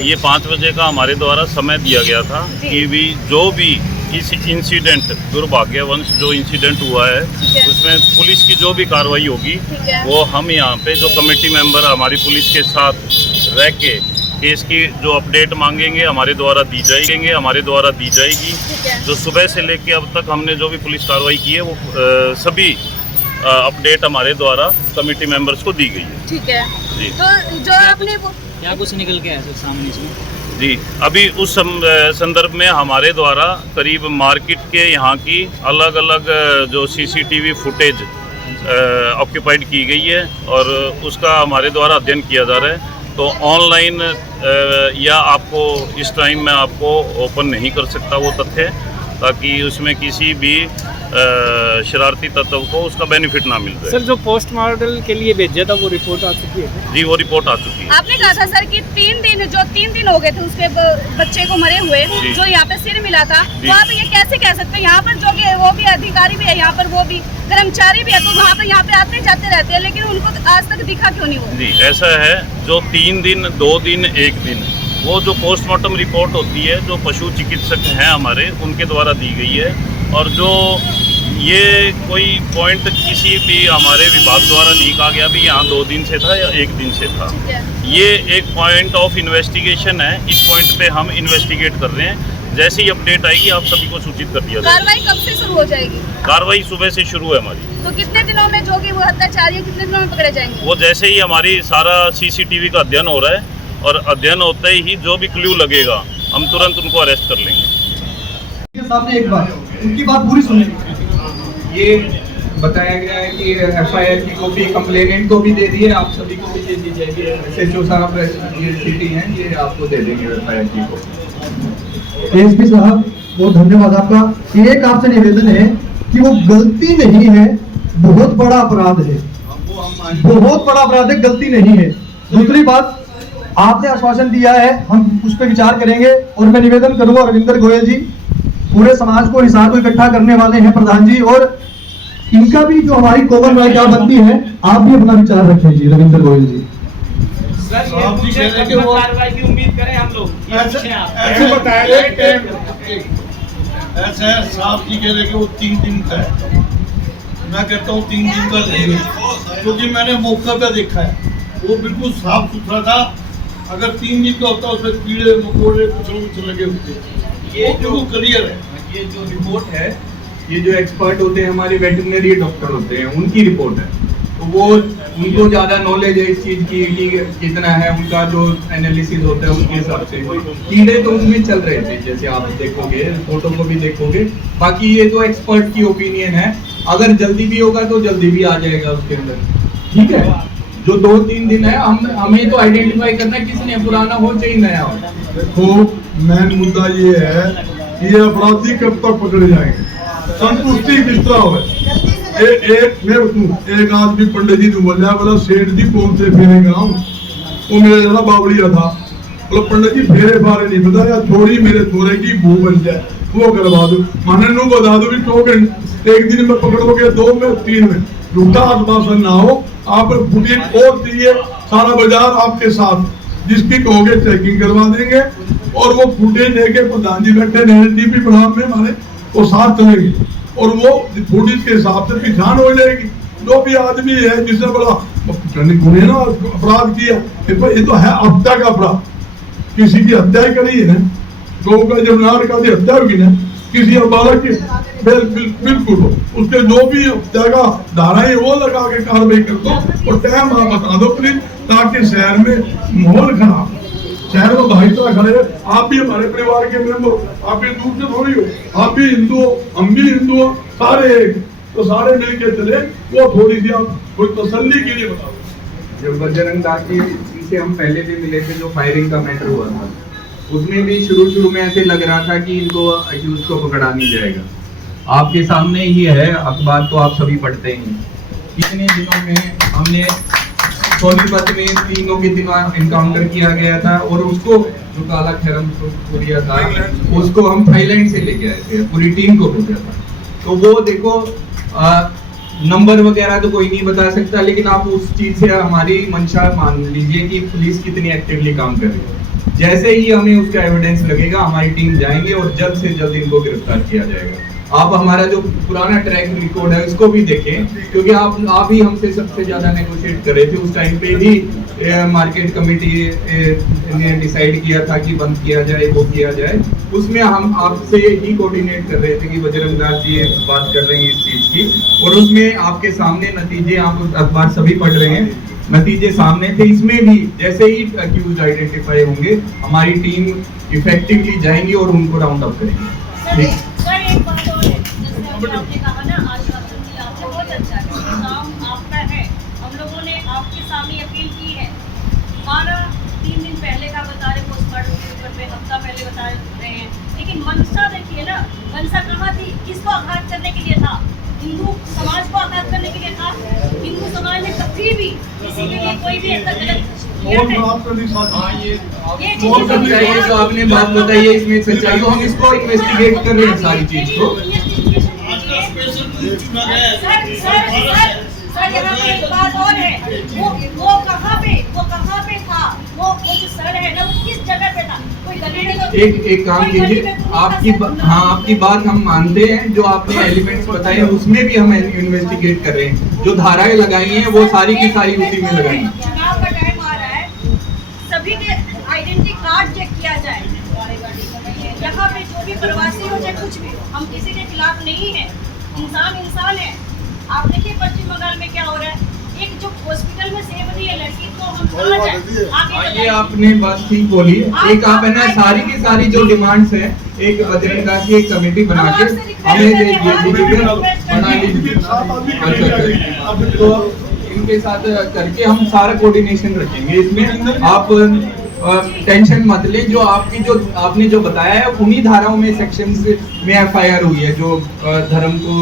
ये 5 बजे का हमारे द्वारा समय दिया गया था कि भी जो भी इस इंसिडेंट दुर्भाग्यवश जो इंसिडेंट हुआ है उसमें पुलिस की जो भी कार्रवाई होगी वो हम यहाँ पे जो कमेटी मेंबर हमारी पुलिस के साथ रह के केस की जो अपडेट मांगेंगे हमारे द्वारा दी जाएगी। जो सुबह से लेके अब तक हमने जो भी पुलिस कार्रवाई की है वो सभी अपडेट हमारे द्वारा कमेटी मेंबर्स को दी गई है। ठीक है जी। तो जो आपने क्या कुछ निकल के आया सामने से? जी, अभी उस संदर्भ में हमारे द्वारा करीब मार्केट के यहाँ की अलग अलग जो सीसीटीवी फुटेज ऑक्यूपाइड की गई है और उसका हमारे द्वारा अध्ययन किया जा रहा है। तो ऑनलाइन या आपको इस टाइम में आपको ओपन नहीं कर सकता वो तथ्य, ताकि उसमें किसी भी शरारती तत्व को उसका बेनिफिट ना मिल जाए। सर, जो पोस्टमार्टम के लिए भेजा था वो रिपोर्ट आ चुकी है? जी, वो रिपोर्ट आ चुकी है। आपने कहा था सर कि 3 दिन हो गए थे उसके बच्चे को मरे हुए, जो यहाँ पे सिर मिला था, तो आप ये कैसे कह सकते हैं? यहाँ पर जो कि वो भी अधिकारी भी है, यहाँ पर वो भी कर्मचारी भी है, तो वहाँ पर यहाँ पे आते जाते रहते हैं, लेकिन उनको आज तक दिखा क्यों नहीं हुआ? जी, ऐसा है, जो 3 दिन 2 दिन 1 दिन वो जो पोस्टमार्टम रिपोर्ट होती है जो पशु चिकित्सक हैं हमारे उनके द्वारा दी गई है, और जो ये कोई पॉइंट किसी भी हमारे विभाग द्वारा नहीं कहा गया भी यहाँ 2 दिन से था या 1 दिन से था। ये एक पॉइंट ऑफ इन्वेस्टिगेशन है, इस पॉइंट पे हम इन्वेस्टिगेट कर रहे हैं। जैसे ही अपडेट आएगी आप सभी को सूचित कर दिया जाएगा। कार्रवाई कब से शुरू हो जाएगी? कार्रवाई सुबह से शुरू है हमारी। तो कितने दिनों में जो कि वो अत्याचारी है कितने दिनों में पकड़े जाएंगे? वो जैसे ही हमारी सारा सीसीटीवी का अध्ययन हो रहा है और अध्ययन होते ही जो भी क्लू लगेगा हम तुरंत उनको अरेस्ट कर लेंगे। सामने एक बात, उनकी बात पूरी सुनिए। ये बताया गया है कि एफआईआर की कॉपी कंप्लेनेंट को भी दे दी है, आप सभी को भी दे दी जाएगी। एसएचओ साहब ये सिटी हैं, ये आपको दे देंगे एफआईआर की कॉपी। एसपी साहब बहुत धन्यवाद आपका। एक आपसे निवेदन है कि वो गलती नहीं है, बहुत बड़ा अपराध है, बहुत बड़ा अपराध है, गलती नहीं है। दूसरी बात, आपने आश्वासन दिया है, हम उस पर विचार करेंगे। और मैं निवेदन करूंगा रविंद्र गोयल जी, पूरे समाज को हिसाब को इकट्ठा करने वाले हैं प्रधान जी, और इनका भी जो हमारी कॉमन राय क्या बनती है, आप भी अपना विचार रखें जी रविंद्र गोयल जी। कार्रवाई की उम्मीद करें हम लोग? ऐसे बताया ऐसे साहब जी कह रहे कि वो 3 दिन का है, मैं कहता हूँ 3 दिन का नहीं है, क्योंकि मैंने मौका पे देखा है वो बिल्कुल साफ सुथरा था। अगर 3 दिन का होता उसमें कीड़े मकोड़े कुछ लगे होते। ये जो क्लियर है, ये जो रिपोर्ट है, ये जो एक्सपर्ट होते हैं हमारे वेटरनरी डॉक्टर होते हैं, उनकी रिपोर्ट है। तो वो उनको ज़्यादा नॉलेज है इस चीज़ की कि कितना है, उनका जो एनालिसिस होता है उसके हिसाब से। कीड़े तो उसमें चल रहे थे, जैसे आप देखोगे फोटो को भी देखोगे। बाकी ये तो एक्सपर्ट की ओपिनियन है, अगर जल्दी भी होगा तो जल्दी भी आ जाएगा उसके अंदर। ठीक है, जो 2-3 दिन है, हमें तो आइडेंटिफाई करना है किसने, पुराना हो चाहे नया हो। देखो मेन मुद्दा ये है कि ये अपराधी कब तक पकड़े जाएंगे, संतुष्टि किस तरह हो। एक आदमी पंडित जी ने बोला सेठ जी कौन से फेरे कराऊं, वो मेरे जरा बावड़िया था, बोला पंडित जी फेरे फारे नहीं पता या थोड़ी मेरे थोड़े की भू बन जाए वो करवा दो। मैंने नू बता दो भी 2 घंटे 1 दिन में पकड़ोगे, 2 में 3 में, झूठा आश्वासन ना हो। आप फुटेज और चाहिए, सारा बाजार आपके साथ, जिसकी कहोगे चेकिंग करवा देंगे। और वो फुटेज लेके प्रधान जी बैठे डीपी प्रोग्राम में हमारे वो साथ चलेगी, और वो फुटेज के हिसाब से पहचान हो जाएगी। जो भी आदमी है जिसने बड़ा गुने ना अपराध किया, ये तो है हत्या का अपराध, किसी की हत्या ही करी है, गौ का जमनार का भी हत्या होगी ना, किसी बालक की बिल्कुल उसके जो भी हत्या का धारा है वो लगा के कार्रवाई कर दो, और टाइम आप बता दो प्लीज, ताकि शहर में माहौल खराब, शहर में भाईचारा खड़े। आप भी हमारे परिवार के मेंबर, आप भी दूर से थोड़ी हो, आप भी हिंदू हो, हम भी हिंदू हो, सारे एक, तो सारे मिलके चले। वो थोड़ी सी आप कोई तसल्ली के लिए बताओ। जब बजरंग दास जी से हम पहले भी मिले थे, जो फायरिंग का मैटर हुआ था, उसमें भी शुरू में ऐसे लग रहा था कि इनको अक्यूज को पकड़ा नहीं जाएगा। आपके सामने ही है, अखबार तो आप सभी पढ़ते ही। कितने दिनों में हमने सोनीपत में 3 के दिन इनकाउंटर किया गया था, और उसको जो काला खैरम कोरिया था उसको हम थाईलैंड से लेके आए थे, पूरी टीम को भेजा था। तो वो देखो नंबर वगैरह तो कोई नहीं बता सकता, लेकिन आप उस चीज से हमारी मंशा मान लीजिए कि पुलिस कितनी एक्टिवली काम कर रही है। जैसे ही हमें उसका एविडेंस लगेगा हमारी टीम जाएंगे और जल्द से जल्द इनको गिरफ्तार किया जाएगा। आप हमारा जो पुराना ट्रैक रिकॉर्ड है इसको भी देखें, क्योंकि आप ही हमसे सबसे ज्यादा नेगोशिएट कर रहे थे। उस टाइम पे ही मार्केट कमेटी ने डिसाइड किया था कि बंद किया जाए, वो किया जाए। उसमें हम आपसे ही कोऑर्डिनेट कर रहे थे कि बजरंग दास जी बात कर रहे हैं इस चीज की, और उसमें आपके सामने नतीजे, आप अखबार सभी पढ़ रहे हैं, नतीजे सामने थे। इसमें भी जैसे ही अक्यूज आइडेंटिफाई होंगे हमारी टीम इफेक्टिवली जाएंगी और उनको राउंड अप करेंगे। ठीक। सर एक बात और है, जैसे आपने कहा ना आश्वासन दिया आपने, बहुत अच्छा है, काम आपका है। हम लोगों ने आपके सामने अपील की है। हमारा 3 दिन पहले का बता रहे पोस्टमार्टम के ऊपर पे, हफ्ता पहले बता रहे हैं, लेकिन मंशा देखिए ना, मंशा कहाँ थी, किसको आघात करने के लिए था? हिंदू समाज को आघात करने के लिए था। हिंदू समाज ने कभी भी किसी के लिए कोई भी ऐसा गलत ये जो आपने बात बताई है इसमें सच्चाई, तो हम इसको इन्वेस्टिगेट कर रहे हैं सारी चीज को। सर यहाँ पे एक बात और है, वो कहाँ पे था, वो जो सर है ना, वो किस जगह पे था? कोई गली में तो एक काम कीजिए, आपकी बात हम मानते हैं, जो आपने एलिमेंट्स बताए हैं उसमें भी हम इन्वेस्टिगेट कर रहे हैं। जो धाराएं लगाई हैं वो सारी की सारी उसी में लगाई हैं। चुनाव का टाइम आ रहा है, सभी के आइडेंटिटी कार्ड चेक किया जाए। यहाँ पे जो भी प्रवासी हो चाहे कुछ भी, हम किसी के खिलाफ नहीं है, इंसान है। आप देखिए पश्चिम बंगाल में क्या हो रहा है, एक जो हॉस्पिटल में सेव रही है लड़की को हम कहाँ जाए? ये आपने बात ठीक बोली। एक आप है ना सारी की सारी जो डिमांड्स है, एक बजरंग दास की एक कमेटी बना के हमें दे दीजिए, बना लीजिए। अच्छा, तो इनके साथ करके हम सारा कोऑर्डिनेशन रखेंगे। इसमें आप टेंशन मत लें। जो आपने जो बताया है उन्हीं धाराओं में सेक्शन में एफआईआर हुई है, जो धर्म को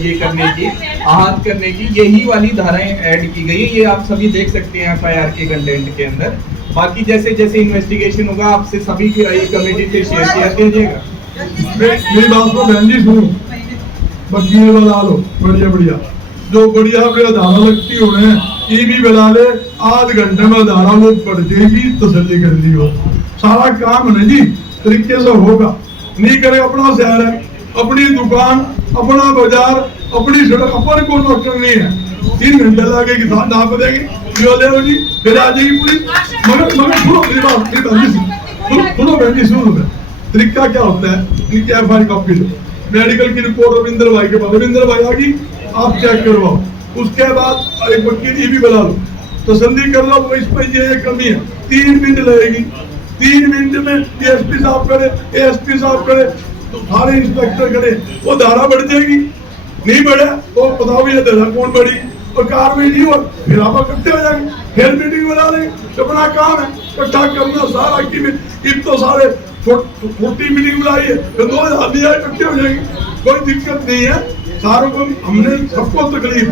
ये करने की, आहत करने की, यही वाली धाराएं ऐड की गई है। ये आप सभी देख सकते हैं एफआईआर के कंटेंट के अंदर। बाकी जैसे जैसे इन्वेस्टिगेशन होगा आपसे सभी की कमेटी से शेयर किया जाएगा। मेरी बात को बहन जी सुनो, वकील बना लो, बढ़िया जो बढ़िया पे धारा लगती होने ये भी बना ले, आध घंटे में धारा वो पड़ जाएगी, तसल्ली कर ली हो। सारा काम है ना जी तरीके से होगा। नहीं करे अपना शहर है, अपनी दुकान, अपना बाजार, अपनी सड़क, अपन को नौकर नहीं है। 3 घंटे लगेगी, नाप देंगे, जो ले जी, फिर आ जाएगी पुलिस। मगर सुनो मेरी बात, सुनो बहन जी सुनो। तरीका क्या होता है, इनकी एफआईआर कॉपी लो, मेडिकल की रिपोर्ट रविंद्र भाई के पास, रविंद्र भाई आ गई, आप चेक करवाओ। उसके बाद एक वकील ये भी बना लो, तसल्ली कर लो इस पर ये कमी है। 3 मिनट लगेगी, 3 मिनट में डीएसपी साहब करे, एएसपी साहब करे, तो सारे इंस्पेक्टर करे, वो धारा बढ़ जाएगी। नहीं बढ़े तो बताओ ये धारा कौन बढ़ी, और कार्रवाई नहीं हो फिर आप इकट्ठे हो जाएंगे, फिर मीटिंग बना लेंगे। अपना काम है इकट्ठा करना सारा की। इन तो सारे छोटी मीटिंग बुलाई है, फिर 2000 दिया, इकट्ठे हो जाएंगे, कोई दिक्कत नहीं है। सारों को हमने सबको तकलीफ,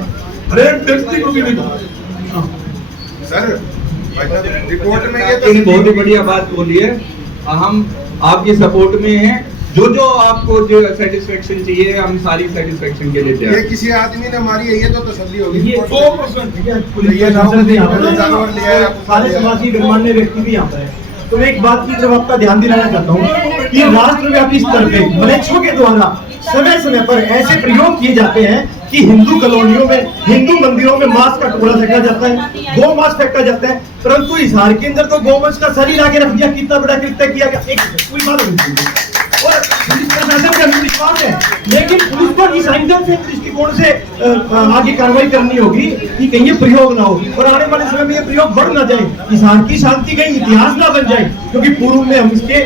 हर एक व्यक्ति को तकलीफ। सर रिपोर्ट में ये तो बहुत ही बढ़िया बात बोली है, हम आपकी सपोर्ट में हैं। जो आपको जो सेटिस्फेक्शन चाहिए हम सारी सेटिस्फेक्शन के लिए तैयार। ये किसी आदमी ने मारी है, ये तो तसल्ली होगी। ये 100% सारे समाजी गणमान्य व्यक्ति भी यहाँ पर है। तो मैं एक बात की तरफ आपका ध्यान दिलाना चाहता हूँ कि राष्ट्रव्यापी स्तर पे मलेच्छों के द्वारा समय पर ऐसे प्रयोग किए जाते हैं कि हिंदू कॉलोनियों में, हिंदू मंदिरों में मांस का टुकड़ा फेंका जाता है, गौ मांस फेंका जाता है, परंतु हिसार के अंदर तो गौ मांस का शरीर आगे रख दिया। कितना बड़ा कृत्य किया गया, एक कोई बात नहीं। और पुलिस प्रशासन का विश्वास है, लेकिन पुलिस को इस एंगल से, दृष्टिकोण से आगे कार्रवाई करनी होगी कि कहीं ये प्रयोग ना हो और आने वाले समय में ये प्रयोग बढ़ ना जाए, हिसार की शांति कहीं इतिहास ना बन जाए। क्योंकि पूर्व में हम इसके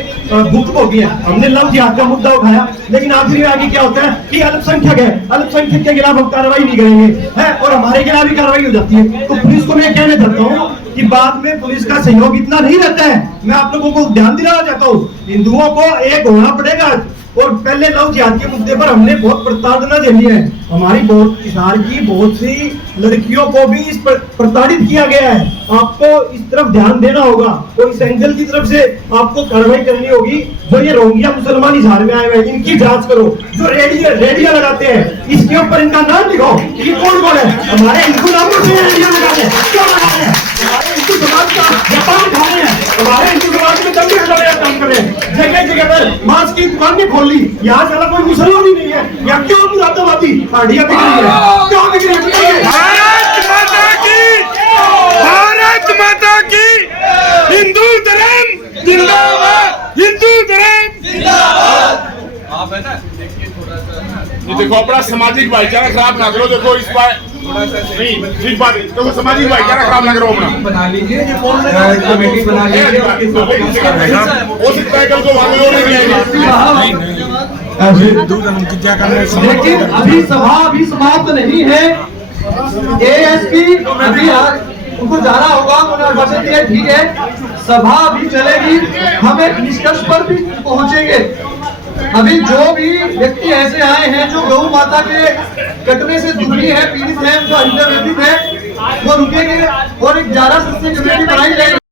भुक्तभोगी हैं, हमने लव जिहाद का मुद्दा उठाया, लेकिन आखिर में आगे क्या होता है कि अल्पसंख्यक है, अल्पसंख्यक के खिलाफ हम कार्रवाई नहीं करेंगे है और हमारे खिलाफ भी कार्रवाई हो जाती है। तो पुलिस को मैं कहना चाहता हूँ कि बाद में पुलिस का सहयोग इतना नहीं रहता है। मैं आप लोगों को ध्यान दिलाना चाहता हूँ, हिंदुओं को एक होना पड़ेगा। और पहले लव जिहाद के मुद्दे पर हमने बहुत प्रताड़ना झेली है, हमारी बहुत हिसार की बहुत सी लड़कियों को भी इस पर प्रताड़ित किया गया है। आपको इस तरफ ध्यान देना होगा और इस एंगल की तरफ से आपको कार्रवाई करनी होगी। जो ये रोहिंग्या मुसलमान हिसार में आए हुए हैं, इनकी जांच करो। जो रेडियो लगाते हैं इसके ऊपर इनका नाम लिखो, ये कौन है। हमारे हिंदू नामों से रेडियो लगाते हैं, क्यों लगाते हैं? हमारे हिंदू समाज का व्यापार उठा रहे हैं, हमारे हिंदू समाज मांस की दुकान भी खोल ली। यहाँ सारा कोई मुसलमान ही नहीं है, यहाँ क्यों मुरादाबादी पार्टियां दिख रही है, क्यों दिख रही है? भारत माता की, भारत माता की, हिंदू धर्म जिंदाबाद, हिंदू धर्म जिंदाबाद। आप है ना, देखिए थोड़ा सा ना, ये देखो अपना सामाजिक भाईचारा खराब ना करो। देखो इस बार नहीं ठीक बात है, देखो सामाजिक भाईचारा खराब ना करो अपना। बना लीजिए, कमेटी बना लीजिए, हो सकता है कल को वहाँ पे और लेकिन अभी सभा अभी समाप्त नहीं है। एएसपी अभी उनको जाना होगा, उन्होंने आश्वासन दिया, ठीक है सभा अभी चलेगी, हम एक निष्कर्ष पर भी पहुंचेंगे। अभी जो भी व्यक्ति ऐसे आए हैं जो गौ माता के कटने से दुखी है, पीड़ित है, उनका हृदय व्यथित है, वो रुकेंगे और एक 11 सदस्यीय कमेटी बनाई जाएगी।